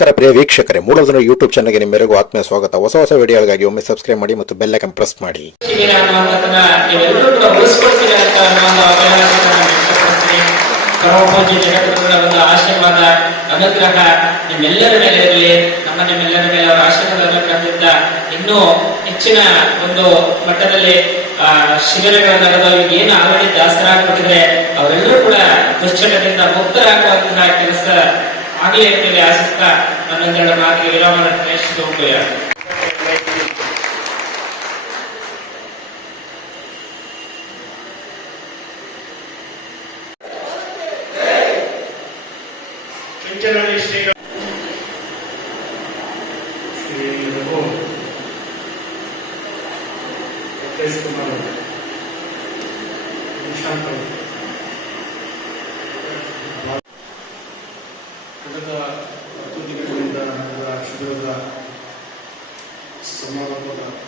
ನಮಸ್ಕಾರ ಪ್ರಿಯ ವೀಕ್ಷಕರೇ ಮೂಲಧನ ಯೂಟ್ಯೂಬ್ ಚಾನಲ್ಗೆ ನಿಮ್ಮೆಲ್ಲರಿಗೂ ಆತ್ಮೀಯ ಸ್ವಾಗತ. ಹೊಸ ಹೊಸ ವಿಡಿಯೋಗಳಿಗಾಗಿ ಒಮ್ಮೆ ಸಬ್ಸ್ಕ್ರೈಬ್ ಮಾಡಿ ಮತ್ತು ಬೆಲ್ ಐಕನ್ ಪ್ರೆಸ್ ಮಾಡಿ. ಆಶೀರ್ವಾದ ಅನುಗ್ರಹ ನಿಮ್ಮೆಲ್ಲರ ಮೇಲೆ ಇರಲಿ ನಮ್ಮ ನಿಮ್ಮೆಲ್ಲರ ಮೇಲೆ ಅವರ ಆಶೀರ್ವಾದ ಅನುಗ್ರಹದಿಂದ ಇನ್ನೂ ಹೆಚ್ಚಿನ ಒಂದು ಮಟ್ಟದಲ್ಲಿ ಶಿಬಿರಗಳು ನಡೆದು ಏನು ಆಲ್ರೆಡಿ ದಾಸರಾಗ್ಬಿಟ್ಟಿದ್ರೆ, ಅವರೆಲ್ಲರೂ ಕೂಡ ದುಶ್ಚಟದಿಂದ ಮುಕ್ತರಾಗುವಂತಹ ಕೆಲಸ ಆಗಲಿ ಅಂತೇಳಿ ಆಶಿಸ್ತಾ ನನ್ನೊಂದೆರಡು ಮಾತಿಗೆ ವಿರಾಮ ನಿರ್ಣಯಿಸಿದ್ದು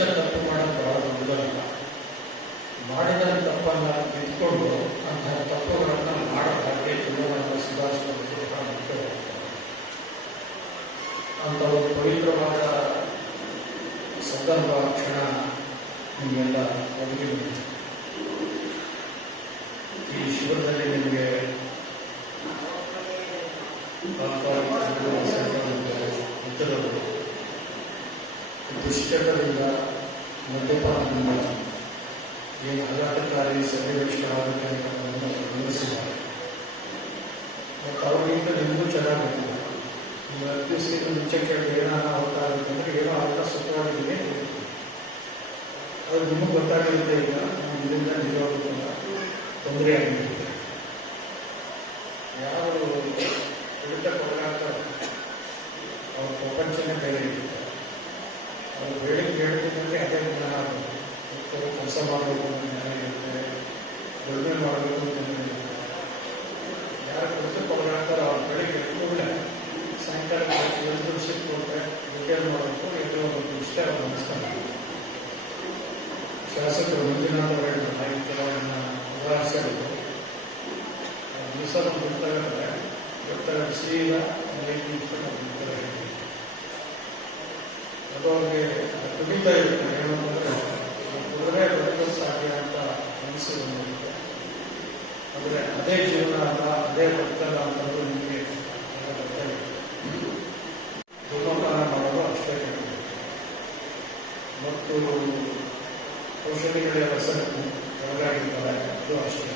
ಮನುಷ್ಯ ತಪ್ಪು ಮಾಡೋದು ಬಹಳ ದೊಡ್ಡದಲ್ಲ ಮಾಡಿದ ತಪ್ಪನ್ನ ಇಟ್ಕೊಂಡು ಅಂತಹ ತಪ್ಪುಗಳನ್ನು ಮಾಡೋ ಜೀವನವನ್ನು ಸುಧಾರಿಸುವಂತೆ ಬಹಳ ಮುಖ್ಯವಾಗಿದೆ ಅಂತ ಒಂದು ಪವಿತ್ರವಾದ ಸಂದರ್ಭ ಕ್ಷಣ ನಿಮಗೆಲ್ಲ ಒದಗಿ. ಈ ಶಿವದಲ್ಲಿ ನಿಮಗೆ ದುಶ್ಚಟದಿಂದ ಮದ್ಯಪಾನದಿಂದ ಏನು ಆಘಾತಕಾರಿ ಸನ್ನಿವೇಶಗಳಾಗುತ್ತೆ ಅಂತ ನಮ್ಮನ್ನು ಗಮನಿಸಿದ್ದಾರೆ. ಮತ್ತು ಅವರಿಂದ ನಿಮಗೂ ಚೆನ್ನಾಗಿಲ್ಲ ನೀವು ಹತ್ತು ದಿವಸದಿಂದ ಮುಂಚೆ ಕೇಳಿ ಏನಾರ ಹೋಗ್ತಾ ಇರುತ್ತೆ ಅಂದರೆ ಏನೋ ಆಗ್ತಾ ಸುಖವಾಗಿದ್ದೀನಿ ಅದು ನಿಮಗೆ ನಾವು ಇದರಿಂದ ನಿಜವಾಗುತ್ತಿಲ್ಲ ತೊಂದರೆ ಆಗಿರುತ್ತೆ ಯಾರು ಹಿಡಿತಕ್ಕೆ ಒಳಗಾಗ್ತಾರೆ ಅವ್ರ ಪ್ರಪಂಚನೇ ಬೇರೆ ಇರುತ್ತೆ ಅವ್ರು ಹೇಳಿಕೆ ಹೇಳ್ತಿದ್ದಂಗೆ ಅದೇ ಜ್ಞಾನ ಆಗುತ್ತೆ ಕೆಲಸ ಮಾಡಬೇಕು ಇರುತ್ತೆ ದುಡಿಮೆ ಮಾಡಬೇಕು ಇರುತ್ತೆ ಯಾರು ಕೆಲಸ ಕೊಡಗಾಡ್ತಾರೋ ಅವ್ರ ಬೆಳಿಗ್ಗೆ ಕೂಡಲೇ ಸಾಯಂಕಾಲ ಎರಡು ಮಾಡಬೇಕು ಎಲ್ಲೋ ಒಂದು ಇಷ್ಟ ಶಾಸಕರು ಮಂಜುನಾಥ್ ಅವರು ಹೇಳಿದ್ರು ಐದು ಕೆಲವನ್ನ ಉದಾಹರಿಸಿದ್ರು ದಿವಸ ಒಂದು ಗೊತ್ತಾಗುತ್ತೆ ಗೊತ್ತಾಗ ಸೀದಾ ನಿಮಿಷ ಗೊತ್ತಾಗ ಅದು ಅವ್ರಿಗೆ ಕುದುರೆ ಬದುಕಲು ಸಾಧ್ಯ ಅಂತ ಅನಿಸಿ ಬಂದಿರುತ್ತೆ ಆದರೆ ಅದೇ ಜೀವನ ಅಲ್ಲ ಅದೇ ಬದುಕಲ್ಲ ಅಂತಂದು ನಿಮಗೆ ಗೊತ್ತಾಗಿದೆ ಧೂಮಪಾನ ಮಾಡೋದು ಅಷ್ಟೇ ಕಡಿಮೆ ಮತ್ತು ಔಷಧಿಗಳ ರಸಕ್ಕೂ ಒಳಗಾಗಿರ್ತಾರೆ ಅದು ಅಷ್ಟೇ.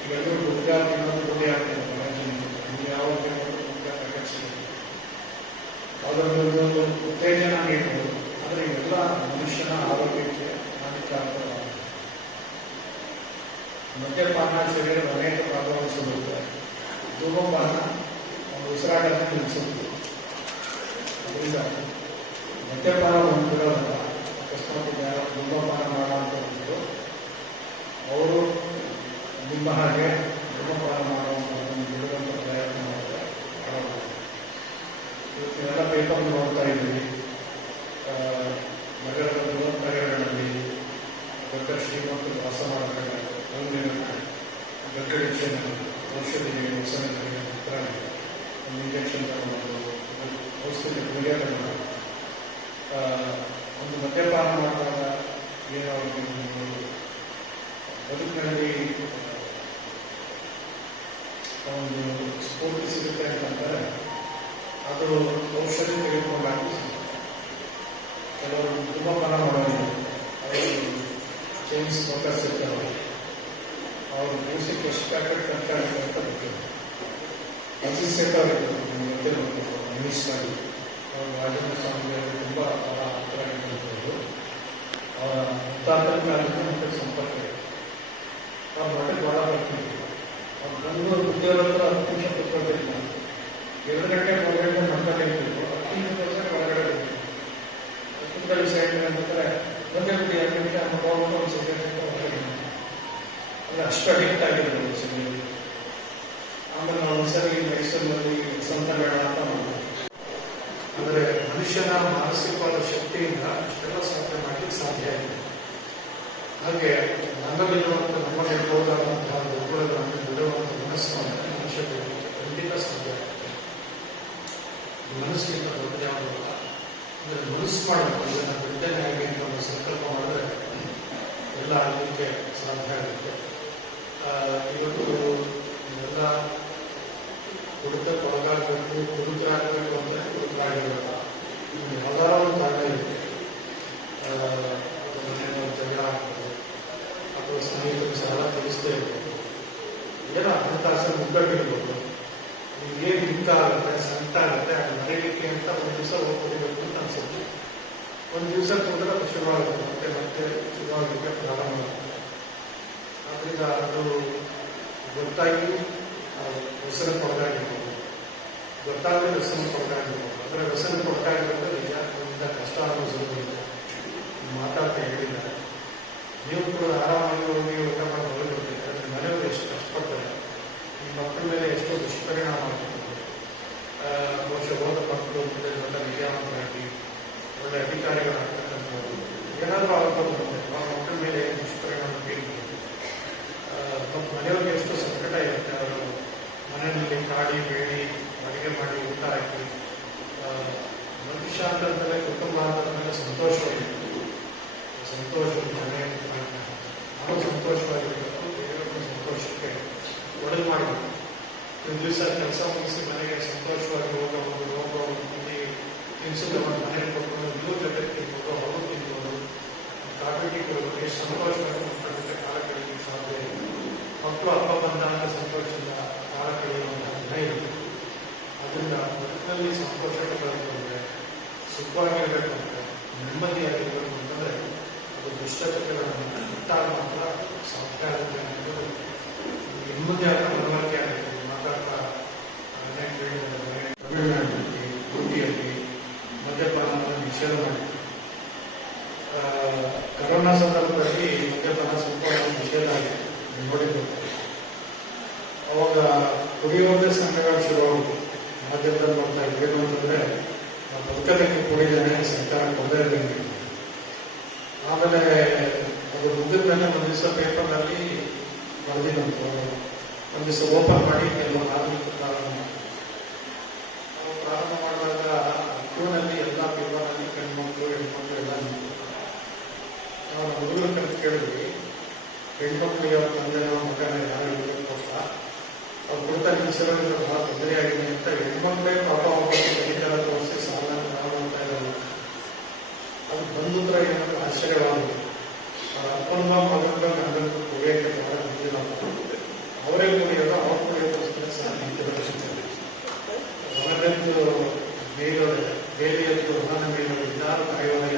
ಈಗೆಲ್ಲರೂ ಗುಡ್ಗಾ ತಿನ್ನೋದು ರೂಢಿ ಆಗ್ತದೆ ನಿಮಗೆ ಯಾವಾಗ ಬೇಕಾದ್ರೂ ಗುಡ್ಗಾ ತಗಸಿದೆ ಅದರಲ್ಲೊಂದು ಉತ್ತೇಜನ ನೀಡಬಹುದು ಆದರೆ ಇವೆಲ್ಲ ಮನುಷ್ಯನ ಆರೋಗ್ಯಕ್ಕೆ ಹಾನಿಕಾರಕವಾಗಿದೆ ಮದ್ಯಪಾನ ಶರೀರ ಅನೇಕ ಭಾಗವಹಿಸಬಹುದು ಧೂಮಪಾನ ಒಂದು ಉಸಿರಾಟವನ್ನು ನಿಲ್ಲಿಸುತ್ತೆ ಅದರಿಂದ ಮದ್ಯಪಾನ ಒಂದು ಬಿಡೋದಲ್ಲ ಅಕಸ್ಮಾತ್ ಯಾರೋ ಧೂಮಪಾನ ಮಾಡುವಂಥದ್ದು ಅವರು ನಿಮ್ಮ ಹಾಗೆ ಧೂಮಪಾನ ಮಾಡುವಂಥದ್ದನ್ನು ಬಿಡುವಂಥ ಪ್ರಯತ್ನ ಮಾಡಿದ್ರೆ ಮಾಡಬಹುದು ಇವತ್ತೆಲ್ಲ ಪೇಪರ್ ನೋಡ್ತಾ ಇದ್ದೀವಿ ಆ, ನಗರದ ಬೃಹತ್ ನಗರಗಳಲ್ಲಿ ದೊಡ್ಡ ಶ್ರೀಮಂತರು ವಾಸ ಮಾಡಬೇಕಾದ್ರೆ ದೊಡ್ಡ ಡಿಕ್ಷನ್ ಔಷಧಿಗೆ ವ್ಯಸನಗಳಿಗೆ ಹತ್ರ ಒಂದು ಇಂಜೆಕ್ಷನ್ ತಗೊಂಡು ಔಷಧಿ ಗುಳಿಗೆ ಒಂದು ಮದ್ಯಪಾನ ಮಾಡುವಾಗ ಏನು ಬದುಕಿನಲ್ಲಿ ಒಂದು ಸ್ಫೂರ್ತಿ ಸಿಗುತ್ತೆ ಅಂತಂದರೆ ಅದು ಔಷಧಿ ತೆಗೆದುಕೊಂಡಾಗ ಕೆಲವರು ಧೂಮಪಾನ ಅವರು ಚೈನ್ ಸ್ಮೋಕರ್ಸ್ ಇರ್ತಾರೆ ಅವರು ದಿವಸಕ್ಕೆ ಎಷ್ಟು ಪ್ಯಾಕೆಟ್ ಖರ್ಚಾಗುತ್ತೆ ಅಂತ ಗೊತ್ತಿಲ್ಲ ಅತಿ ಸೇತಾಗುತ್ತೆ ನಿಮ್ಗೆ ಗೊತ್ತಿರಬೇಕು ಇಂಗ್ಲೀಷ್ನಲ್ಲಿ ಅವರು ರಾಜೇಂದ್ರ ಸ್ವಾಮಿ ಅವರು ತುಂಬ ಬಹಳ ಹತ್ತಿರ ಅವರ ಮುತ್ತಾತನ ಕಾಲದಿಂದ ಮತ್ತೆ ಸಂಪರ್ಕ ಇದೆ ಅವ್ರ ಮಠಕ್ಕೆ ಭಾಳ ಬರ್ತಿದ್ರು ಅವ್ರ ಹದಿಮೂರು ಬುದ್ಧಿಯವರ ಹತ್ರ ಹತ್ತು ನಿಮಿಷ ಕೂತ್ಕೊಳ್ತಿಲ್ಲ ಎರಡು ಗಂಟೆ ಮೂರು ಗಂಟೆ ಮಕ್ಕಳೇ ಇರ್ತಿದ್ರು ಹತ್ತು ನಿಮಿಷ ಹೊರಗಡೆ ಬರ್ತಿದ್ರು ಕುತ್ಕೊಳ್ಳಿ ವಿಷಯ ಏನಂತಂದ್ರೆ ಒಂದೇ ಬಿಟ್ಟು ಎರಡು ನಿಮಿಷ ನಮ್ಮ ಹೋಗ್ಬಿಟ್ಟು ಒಂದು ಸಿಗರೇಟ್ ಹೊರಗಡೆ ಅಂದ್ರೆ ಅಷ್ಟು ಅಡಿಕ್ಟ್ ಆಗಿರ್ಬೋದು ಸಿನಿಮಾ ಆಮೇಲೆ ನಾವು ಸರಿ ಮೈಸೂರಿನಲ್ಲಿ ಸಂತಗಳ ಅಂತ ಅಂದರೆ ಮನುಷ್ಯನ ಮಾನಸಿಕವಾದ ಶಕ್ತಿಯಿಂದ ಅಷ್ಟೆಲ್ಲ ಸಾಧನೆ ಮಾಡಲಿಕ್ಕೆ ಸಾಧ್ಯ ಇದೆ ಹಾಗೆ ನಮ್ಮಲ್ಲಿರುವಂತಹ ನಮ್ಮಲ್ಲಿ ಇರಬಹುದಾದಂತಹ ದುರ್ಬಲಗಳನ್ನು ಬಿಡುವಂಥ ಮನಸ್ಸನ್ನು ಮನುಷ್ಯ ಬಿಡಲಿಕ್ಕೆ ಖಂಡಿತ ಸಾಧ್ಯ ಮನಸ್ಸಿಗಿಂತ ದೊಡ್ಡ ಯಾವುದಲ್ಲ ಅಂದರೆ ಮನಸ್ಸು ಮಾಡಬೇಕು. ಇದನ್ನು ಬಿಡ್ತೇನೆ ಆಗಿ ಅಂತ ಒಂದು ಸಂಕಲ್ಪ ಮಾಡಿದ್ರೆ ಎಲ್ಲ ಆಗಲಿಕ್ಕೆ ಸಾಧ್ಯ ಆಗುತ್ತೆ. ಇವತ್ತು ಎಲ್ಲ ಕುಡಿತ ಕೊಳಗಾಗಬೇಕು ಕುರುತರಾಗಬೇಕು ಅಂದರೆ ಕುರುತರಾಗಿರಲ್ಲ ನಿಮ್ಗೆ ಯಾವ್ದಾರ ಒಂದು ಕಾರಣ ಇರುತ್ತೆ ಮನೆಯಲ್ಲಿ ಜಗಳ ಆಗ್ತದೆ ಅಥವಾ ಸ್ನೇಹಿತರು ಸಾಲ ತೀರಿಸದೇ ಇರ್ಬೋದು. ಏನೋ ಹಣಕಾಸು ಮುಗ್ಗಟ್ಟಿರ್ಬೋದು. ಏನು ಇಂತ ಆಗುತ್ತೆ ಸಂತ ಆಗುತ್ತೆ, ಅದು ಅಂತ ಒಂದು ದಿವಸ ಹೋಗ್ಕೊಡ್ಬೇಕು ಅಂತ ಅನ್ಸುತ್ತೆ. ಒಂದು ದಿವಸ ಅದು ಶುರುವಾಗುತ್ತೆ. ಮತ್ತೆ ಮತ್ತೆ ಶುರುವಾಗಲಿಕ್ಕೆ ಪ್ರಾರಂಭ ಆಗುತ್ತೆ. ಆದ್ರಿಂದ ಅದು ಗೊತ್ತಾಗಿ ವ್ಯಸನ ಕೊಡ್ತಾಗಿರ್ಬೋದು ಗೊತ್ತಾಗದೆ ವ್ಯಸನ ಕೊಡ್ತಾಗಿರ್ಬೋದು ಅದರ ವ್ಯಸನ ಕೊಡಗಾಗಿರೋದು ನಿಜ ಅದರಿಂದ ಕಷ್ಟ ಅನುಭವಿಸೋದಿಲ್ಲ ಮಾತಾಡ್ತಾ ಹೇಳಿದ್ದಾರೆ ನೀವು ಕೂಡ ಆರಾಮಾಗಿ ಹೋಗಿ ಊಟ ಮಾಡಿ ಹೊರಗಿರ್ತೀರ ನಿಮ್ಮ ಮನೆಯವರು ಎಷ್ಟು ಕಷ್ಟಪಡ್ತಾರೆ ಈ ಮಕ್ಕಳ ಮೇಲೆ ಎಷ್ಟೋ ದುಷ್ಪರಿಣಾಮ ಆಗ್ತದೆ ಬಹುಶಃ ಹೋದ ಮಕ್ಕಳು ದೊಡ್ಡ ವಿದ್ಯಾವಂತರಾಗಿ ಒಳ್ಳೆ ಅಧಿಕಾರಿಗಳಾಗ್ತಕ್ಕಂಥವ್ರು ಏನಾದರೂ ಆಗ್ಬೋದು ಮಕ್ಕಳ ಮೇಲೆ ಮತ್ತು ಮನೆಯವ್ರಿಗೆ ಎಷ್ಟು ಸಂಕಟ ಇರುತ್ತೆ, ಅವರು ಮನೆಯಲ್ಲಿ ಕಾಡಿ, ಬೇಡಿ, ಅಡುಗೆ ಮಾಡಿ ಊಟ ಹಾಕಿ ಮನುಷ್ಯ ಅಂತಂದರೆ ಕುಟುಂಬ ಅಂತಂದರೆ ಸಂತೋಷವಾಗಿರುತ್ತೆ. ಸಂತೋಷ ಮನೆ ನಾವು ಸಂತೋಷವಾಗಿರಬೇಕು ಬೇರೆಯವ್ರ ಸಂತೋಷಕ್ಕೆ ಒಡಲು ಮಾಡಬೇಕು. ಒಂದು ದಿವಸ ಕೆಲಸ ಮುಗಿಸಿ ಮನೆಗೆ ಸಂತೋಷವಾಗಿ ಹೋಗಬಹುದು ಇಲ್ಲಿ ತಿನಿಸುಗಳು ಮನೆಗೆ ಕೊಟ್ಕೊಂಡು ಇನ್ನೂ ಜೊತೆ ತಿನ್ಬೋದು, ಅವರು ತಿನ್ಬೋದು. ಕಾಫಿ ಟೀ ಎಷ್ಟು ಸಂತೋಷವಾಗಿ ಮಕ್ಕಳ ಕಾಲ ಕಳೆಯಲಿಕ್ಕೆ ಸಾಧ್ಯ ಇದೆ ಮಕ್ಕಳು ಅಪ್ಪ ಬಂದಾಗ ಸಂತೋಷದಿಂದ ಕಾಲ ಕಳೆಯುವಂತಹ ದಿನ ಇರುತ್ತೆ ಅದರಿಂದ ಬದುಕಿನಲ್ಲಿ ಸಂತೋಷ ಅಂದರೆ ಸುಖವಾಗಿರಬೇಕು ಅಂದರೆ ನೆಮ್ಮದಿಯಾಗಿರಬೇಕು ಅಂತಂದ್ರೆ, ಅದು ದುಷ್ಟಚಕ್ರಗಳನ್ನು ಬಿಟ್ಟಾಗ ಮಾತ್ರ ಸಾಧ್ಯ ಆಗುತ್ತೆ ಅನ್ನೋದು ನೆಮ್ಮದಿಯಾದ ಮನವರಿಕೆ ಆಗುತ್ತೆ. ಮಾತಾಡ್ತಾ ತಮಿಳುನಾಡಿನಲ್ಲಿ, ಉಡುಪಿಯಲ್ಲಿ ಮದ್ಯಪಾನವನ್ನು ನಿಷೇಧ ಮಾಡಿದ್ರು. ಕರೋನಾ ಸಂದರ್ಭದಲ್ಲಿ ಮದ್ಯಪಾನ ಸಂಪೂರ್ಣ ನಿಷೇಧ ಆಗಿದೆ ನೀವು ನೋಡಿರ್ಬೇಕು ಅವಾಗ ಕುಡಿಯುವುದೇ ಸಂಘಗಳು ಶುರುವಾಗುತ್ತೆ. ಮಾಧ್ಯಮದಲ್ಲಿ ಬರ್ತಾ ಇದ್ದೇನು ಅಂತಂದ್ರೆ ನಾವು ಬದುಕಲಿಕ್ಕೆ ಕೂಡಿದ್ದೇನೆ ಸರ್ಕಾರ ತೊಂದರೆ ಇದ್ದಂಗೆ. ಆಮೇಲೆ, ಅದು ಮುಗಿದ ಮೇಲೆ ಒಂದು ದಿವಸ ಪೇಪರ್ನಲ್ಲಿ ಬರೆದಿನಂತು ಒಂದು ದಿವಸ ಓಪನ್ ಮಾಡಿ ಕೆಲವು ಆಧುನಿಕ ಪ್ರಾರಂಭ. ನಾವು ಪ್ರಾರಂಭ ಮಾಡುವಾಗ ಕ್ಯೂನಲ್ಲಿ ಎಲ್ಲ ಪೇಪರ್ನಲ್ಲಿ ಹೆಣ್ಮಕ್ಳು ಹೆಣ್ಮಕ್ಳು ಎಲ್ಲ ನಾವು ಹುಡುಗರು ಕರೆದು ಕೇಳಿದ್ವಿ. ಹೆಣ್ಮಕ್ಳು ಯಾವ ತಂದೆ ಮಗನ ಯಾರು ಇರಬೇಕು ಅಂತ ಅವ್ರು ನಿಲ್ಲಿಸಿರೋದ್ರಿಂದ ಬಹಳ ತೊಂದರೆ ಆಗಿದೆ ಅಂತ ಹೆಣ್ಮಕ್ಳೇ ಪಾಪ ಒಬ್ಬರು ಕಲಿಕಾರ ಸಾಲ ಅಂತ ಇರೋದು ಅದು ಬಂದುತ್ರ ಏನಾದ್ರು ಆಶ್ಚರ್ಯವಾಗಿದೆ ಅವ್ರ ಅಪ್ಪನ ಮಗನ ಗಂಡನ ಕುಡಿಯೋಕ್ಕೆ ಬಹಳ ಬಂದಿಲ್ಲ ಅವರೇ ಕುಡಿಯೋದು ಅವ್ರು ಕುಡಿಯೋದಕ್ಕೋಸ್ಕರ ಸಹ ಹೊರಗೆದ್ದು ಬೇಲೋಡೆ ಬೇಲಿಯದ್ದು ಹೊರನ ಮೇಲೋಡೆ ಇದಾರು ಕಾಯೋದೆ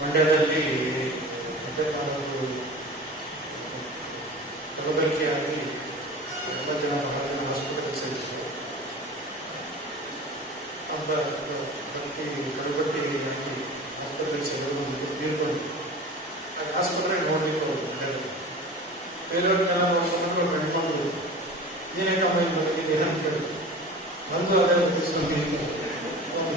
ಮಂಡ್ಯದಲ್ಲಿ ಮದ್ಯಪಾನದ್ದು ಕಲಬೆರಕೆಯಾಗಿ ಎಲ್ಲ ಜನ ಬಹಳ ಜನ ಹಾಸ್ಪಿಟಲ್ ಸೇರಿಸಿದ್ರು ಅಂತ ಪ್ರತಿ ಕಡಗಟ್ಟಿ ಹಾಕಿ ಹಾಸ್ಪಿಟಲ್ ಸೇರೋದು ತೀರ್ಕೊಂಡು ಆಸ್ಪತ್ರೆ ನೋಡ್ಲಿಕ್ಕೆ ಹೋದ್ರು ಬೇರೆಯವ್ರ ಜನ ನೋಡ್ಕೊಂಡು ಹೆಣ್ಮಕ್ಳು ಏನಕ್ಕಮ್ಮ ಇಲ್ಲಿ ಬದುಕಿದೆ ಅಂತ ಕೇಳಿದ್ರು ಬಂದು ಅದೇ ಮುಗಿಸ್ಕೊಂಡು ಒಂದು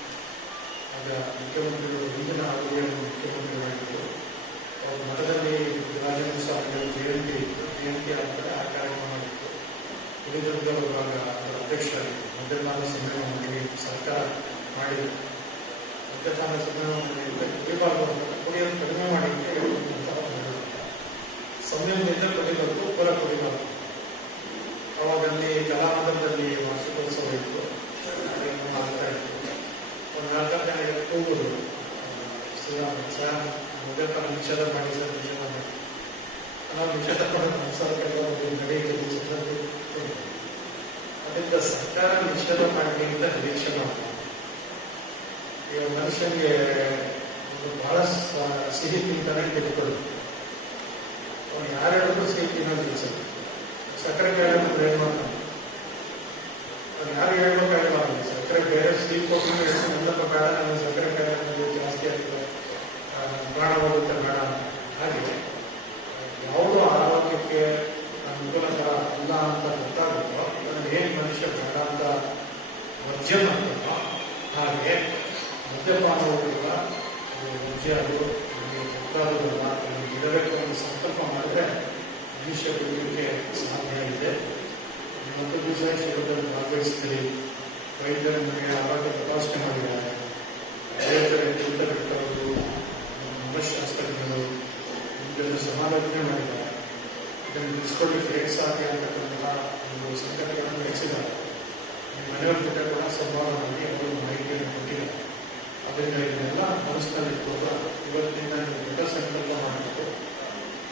ಆಗ ಮುಖ್ಯಮಂತ್ರಿಗಳು ಹಿಂದಿನ ನಿಷೇಧ ಮಾಡಿ ಸರ್ ನಿಷೇಧ ಮಾಡಿ ನಾವು ನಿಷೇಧ ಮಾಡೋದು ಸಂಸಾರ ಕೆಲವರು ನಡೆಯುತ್ತದೆ ಚಿತ್ರದಲ್ಲಿ ಅದರಿಂದ ಸರ್ಕಾರ ನಿಷೇಧ ಮಾಡಲಿ ಅಂತ ನಿರೀಕ್ಷೆ ಮಾಡ್ತಾರೆ ಈಗ ಮನುಷ್ಯನಿಗೆ ಒಂದು ಬಹಳ ಸ- ಸಿಹಿ ತಿಂತಾನೆ ತಿಳ್ಕೊಳ್ಳಿ ಅವ್ನು ಯಾರು ಹೇಳಿದ್ರು ಸಿಹಿ ತಿನ್ನೋದು ಕೆಲಸ ಸಕ್ಕರೆ ಕಾಯಿಲೆ ಅಂದ್ರೆ ಏನ್ ಮಾಡ್ತಾನೆ ಅವ್ನು ಯಾರು ಹೇಳ್ಬೇಕಾಗಿಲ್ಲ ಸಕ್ಕರೆ ಬೇರೆ ಸಿಹಿ ಕೊಟ್ಟು ಎಷ್ಟು ಮುಂದಕ್ಕೆ ಬೇಡ ನನಗೆ ಸಕ್ಕರೆ ಕಾಯಿಲೆ ಅನ್ನೋದು ಜಾಸ್ತಿ ಆಗ್ತದೆ ಪ್ರಾಣ ಹೋಗುತ್ತೆ ಬೇಡ. ಹಾಗೆ ಆರೋಗ್ಯಕ್ಕೆ ಅನುಕೂಲಕರ ಅಂತ ಗೊತ್ತಾಗುತ್ತೋ ಏನು ಮನುಷ್ಯ ಬೇಡ ಅಂತ ಹಾಗೆ ಮದ್ಯಪಾನವು ಕೂಡ ಅದು ನಮಗೆ ಗೊತ್ತಾಗೋದಲ್ಲ ನಮಗೆ ಅನ್ನೋ ಸಂಕಲ್ಪ ಮಾಡಿದ್ರೆ ಮನುಷ್ಯ ಬದುಕಲಿಕ್ಕೆ ಸಾಧ್ಯ ಇದೆ ಮತ್ತು ದಿವಸ ಶಿಬಿರದಲ್ಲಿ ಭಾಗವಹಿಸಿದ್ರಿ ವೈದ್ಯರ ಆರೋಗ್ಯ ತಪಾಸಣೆ ಮಾಡಿದ್ದಾರೆ ರೈತರ ಊಟ ಬಿಟ್ಟವರು ಮನಃಶಾಸ್ತ್ರಜ್ಞರು ಇದನ್ನು ಸಮಾಲೋಚನೆ ಮಾಡಿದ್ದಾರೆ ಇದನ್ನು ಬಿಡಿಸ್ಕೊಳ್ಳಿಕ್ಕೆ ಹೇಗೆ ಸಾಧ್ಯ ಅಂತಕ್ಕಂತಹ ಒಂದು ಸಂಗತಿಗಳನ್ನು ಹೆಚ್ಚಿದ್ದಾರೆ ಮನೆಯವ್ರ ಜೊತೆ ಕೂಡ ಸಂವಾದ ಮಾಡಿ ಅವರು ಮಾಹಿತಿಯನ್ನು ಕೊಟ್ಟಿದ್ದಾರೆ ಅದರಿಂದ ಇದನ್ನೆಲ್ಲ ಮನಸ್ಸಿನಲ್ಲಿ ಇಟ್ಕೊಂಡು ಇವತ್ತಿನ ದೊಡ್ಡ ಸಂಕಲ್ಪ ಮಾಡಬೇಕು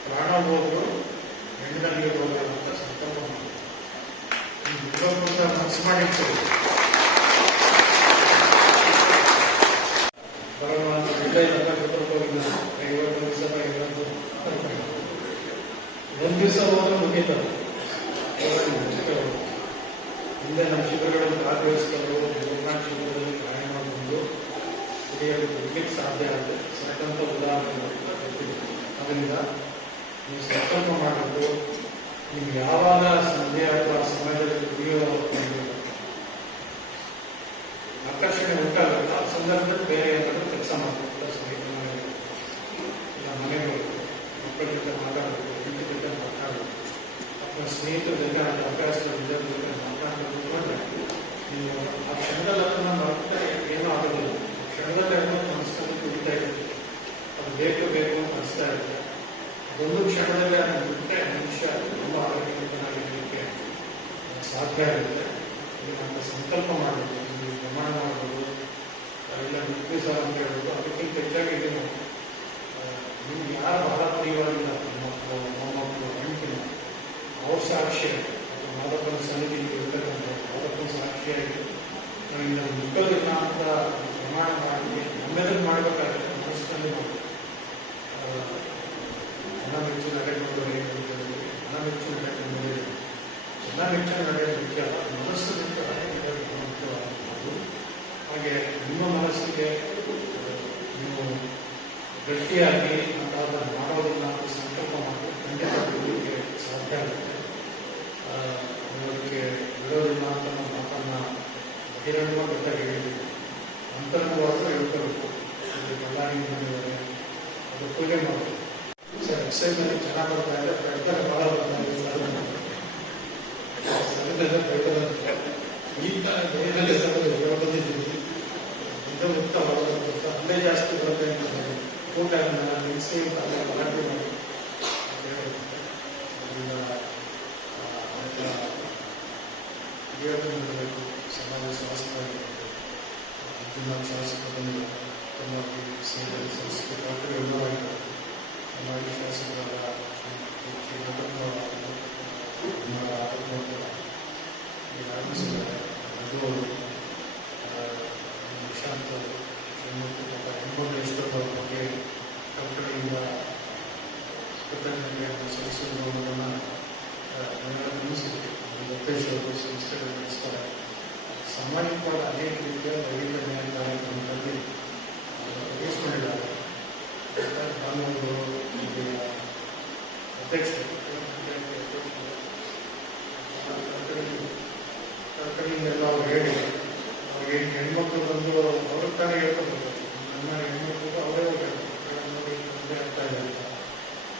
ಪ್ರಾಣ ಹೋಗಲು ಹೆಣ್ಣಿನಲ್ಲಿ ಹೋಗಲ್ಲ ಅಂತ ಸಂಕಲ್ಪ ಮಾಡಿ ನೀವು ಮನಸ್ಸು ಅಂತ ಐವತ್ತು ದಿವಸ ಐವತ್ತು ಒಂದು ದಿವಸ ಹೋದ್ರೆ ಹಿಂದೆ ನಮ್ಮ ಶಿಬಿರಗಳಲ್ಲಿ ಭಾಗವಹಿಸಿಕೊಂಡು ನಿರ್ಮಾಣ ಶಿಬಿರದಲ್ಲಿ ಪ್ರಯಾಣ ಮಾಡಿಕೊಂಡು ಹಿರಿಯರು ಬಿಡ್ಲಿಕ್ಕೆ ಸಾಧ್ಯ ಆಗುತ್ತೆ ಉದಾಹರಣೆ ಅದರಿಂದ ನೀವು ಸಂಕಲ್ಪ ಮಾಡಬೇಕು ನಿಮ್ಗೆ ಯಾವಾಗ ಸಂಧ್ಯೆ ಅಥವಾ ಸಮಯದಲ್ಲಿ ಕುಡಿಯೋ ಆಕರ್ಷಣೆ ಉಂಟಾಗುತ್ತೆ ಆ ಸಂದರ್ಭದಲ್ಲಿ ಬೇರೆ ಕೆಲಸ ಮಾಡಬೇಕು ಸಂಗೀತ ಮಾಡಬೇಕು ಇಲ್ಲ ಮನೆಗೆ ಹೋಗ್ಬೇಕು ಮಕ್ಕಳ ಜೊತೆ ಮಾತಾಡಬೇಕು ಹೆಂಡತಿ ಜೊತೆ ಮಾತಾಡಬೇಕು ಅಥವಾ ಸ್ನೇಹಿತರ ಜೊತೆ ಅಥವಾ ಅಭ್ಯಾಸದ ವಿದ್ಯಾರ್ಥಿ ಜೊತೆ ಮಾತಾಡಬೇಕು ನೀವು ಆ ಕ್ಷಣದಲ್ಲಿ ಅದನ್ನು ಮಾಡಿದ್ರೆ ಏನೂ ಆಗೋದಿಲ್ಲ ಆ ಕ್ಷಣದಲ್ಲಿ ಅದನ್ನು ಮನಸ್ಸಲ್ಲಿ ಕುಡಿತಾ ಇರುತ್ತೆ ಅದು ಬೇಕು ಬೇಕು ಅಂತ ಅನಿಸ್ತಾ ಇರುತ್ತೆ ಅದೊಂದು ಕ್ಷಣದಲ್ಲಿ ಅದನ್ನು ಬಿಟ್ಟರೆ ಮನುಷ್ಯ ತುಂಬ ಆರೋಗ್ಯವಂತನಾಗಿರಲಿಕ್ಕೆ ಸಾಧ್ಯ ಆಗುತ್ತೆ ಇದನ್ನು ಸಂಕಲ್ಪ ಮಾಡಬೇಕು ನೀವು ಪ್ರಮಾಣ ಮಾಡಬಹುದು ಇಲ್ಲ ಮೃತ್ಯು ಸಹ ಅಂತ ಹೇಳ್ಬೋದು ಅದಕ್ಕಿಂತ ಹೆಚ್ಚಾಗಿ ಇದನ್ನು ಆ, ನಿಮ್ಗೆ ಯಾರು ಬಹಳ ಪ್ರಿಯವಾಗಿಲ್ಲ ಮಕ್ಕಳು ಮೊಮ್ಮಕ್ಕಳು ಹೆಂಡತಿನ ಅವ್ರ ಸಾಕ್ಷಿಯಾಗಿ ಅಥವಾ ಮಾದಪ್ಪನ ಸನ್ನಿಧಿಗೆ ಇರ್ತಕ್ಕಂಥ ಮಾದಪ್ಪನ ಸಾಕ್ಷಿಯಾಗಿ ನಾವು ಇನ್ನು ಮುಖೋದಿಲ್ಲ ಅಂತ ನಮ್ಮೆದುರು ಮಾಡಬೇಕಾದ್ರೆ ಮನಸ್ಸಿನಲ್ಲಿ ಹಣ ಮೆಚ್ಚು ನಡೆಕೊಂಡು ಜನ ಮೆಚ್ಚು ನಡೆಕೊಂಡು ಜನ ಮೆಚ್ಚು ನಡೆಯೋದು ಮುಖ್ಯ ಮನಸ್ಸು ನಡೆಯೋದು ಮುಖ್ಯವಾದದ್ದು. ಹಾಗೆ ನಿಮ್ಮ ಮನಸ್ಸಿಗೆ ನೀವು ಗಟ್ಟಿಯಾಗಿ ಮತ್ತು ಅದನ್ನು ಮಾಡೋದಿಲ್ಲ ಅಂತ ಸಂಕಲ್ಪ ಮಾಡಿ ಖಂಡಿತ ಬಿಡಲಿಕ್ಕೆ ಸಾಧ್ಯ ಆಗುತ್ತೆ ಆ, ಅದಕ್ಕೆ ಬಿಡೋದಿಲ್ಲ ಅಂತ ನಮ್ಮ ಮಾತನ್ನ ಬಹಿರಂಗವಾಗಿ ಗೊತ್ತಾಗಿ ಹೇಳಿದ್ದೀವಿ ಅಂತರಂಗವಾದರೂ ಹೇಳ್ಕೋಬೇಕು ಇದು ಬಳ್ಳಾರಿಯಿಂದ ಬಂದಿದ್ದಾರೆ ಅದು ಪೂಜೆ ಮಾಡಬೇಕು ಸರ್ ಎಕ್ಸೈಸ್ನಲ್ಲಿ ಚೆನ್ನಾಗಿ ಬರ್ತಾ ಬರ್ತಾ ಈಗ ಬೇರೆ ಸ್ಥಳದಲ್ಲಿ ಬಂದಿದ್ದೀವಿ ಇದು ಮುಕ್ತವಾದ ಅಲ್ಲೇ ಜಾಸ್ತಿ ಬರುತ್ತೆ ಅಂತ ಊಟ ನಿಲ್ಲಿಸಿ ಅಲ್ಲೇ ಗಲಾಟೆ ಮಾಡಿ ಸಮಾಜ ಶಾಸಕರಾಗಿರಬೇಕು ಜಿಲ್ಲಾ And now we sing ourselves. ಕಡೆಯಿಂದೆಲ್ಲ ಅವ್ರು ಹೇಳಿ ಅವ್ರಿಗೆ ಹೆಣ್ಮಕ್ಳು ಬಂದು ಅವ್ರ ತಾನೇ ಹೇಳ್ಕೊಬೇಕು ನನ್ನ ಹೆಣ್ಮಕ್ಳು ಅವರೇ ಹೋಗ್ಬೇಕು ನೋಡಿ ತಂದೆ ಆಗ್ತಾ ಇದೆ ಅಂತ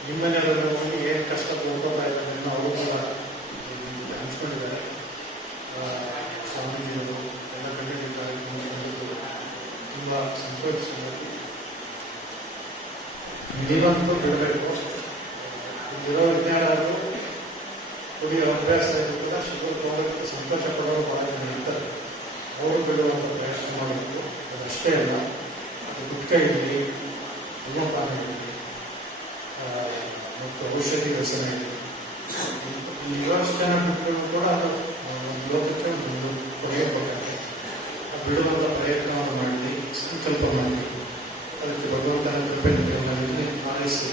ನಿಮ್ಮನೆಯವರು ಹೋಗಿ ಕಷ್ಟ ಓದ್ಕೋತಾ ಇದ್ದಾರೆ ಅನ್ನೋ ಅವರು ಎಲ್ಲ ಕಡೆ ಕಾರ್ಯಕ್ರಮ ತುಂಬ ಸಂತೋಷ ನೀವಂತೂ ಬಿಡಬೇಕು ಇರೋ ವಿಜ್ಞಾನರು ಕುಡಿಯೋ ಅಭ್ಯಾಸ ಕೂಡ ಶುಗರ್ ಸಂತೋಷ ಪಡೋರು ಭಾಳ ಜನ ಅವರು ಬಿಡುವಂಥ ಪ್ರಯತ್ನ ಮಾಡಬೇಕು ಅದಷ್ಟೇ ಅಲ್ಲ ಅದು ಗುಟ್ಕ ಇರಲಿ ಧೂಮಪಾನ ಇರಲಿ ಮತ್ತು ಔಷಧಿ ವ್ಯಸನ ಇರಲಿ ಜನ ಬಿಟ್ಟರು ಕೂಡ ಅದು ಲೋಕಕ್ಕೆ ಒಂದು ಕೊನೆಯ ಕೊಟ್ಟಾರೆ ಆ ಬಿಡುವಂಥ ಪ್ರಯತ್ನವನ್ನು ಮಾಡಿ ಸಂಕಲ್ಪ ಮಾಡಿ ಅದಕ್ಕೆ ಭಗವಂತನ ಕೃಪೆ ದೇವರಲ್ಲಿ ಆರಿಸಿ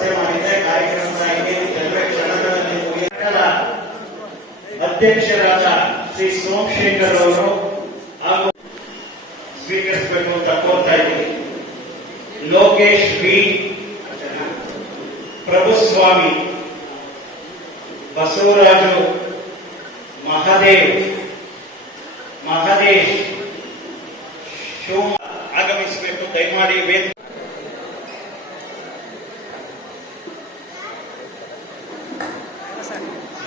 ವ್ಯವಸ್ಥೆ ಮಾಡಿದೆ ಕಾರ್ಯಕ್ರಮದ ಕ್ಷಣಗಳಲ್ಲಿ ಮುಗಿಯದ ಅಧ್ಯಕ್ಷರಾದ ಶ್ರೀ ಸೋಮಶೇಖರ್ ಅವರು ಹಾಗೂ ಸ್ವೀಕರಿಸಬೇಕು ಅಂತ ಕೋರ್ತಾ ಇದ್ದೀನಿ. ಲೋಕೇಶ್ ಬಿ ಪ್ರಭುಸ್ವಾಮಿ, ಬಸವರಾಜು ಮಹದೇವ್, ಮಹದೇಶ್ ಶಿವ ಆಗಮಿಸಬೇಕು. ದಯಮಾಡಿ ವೇದಿಕೆ Amen.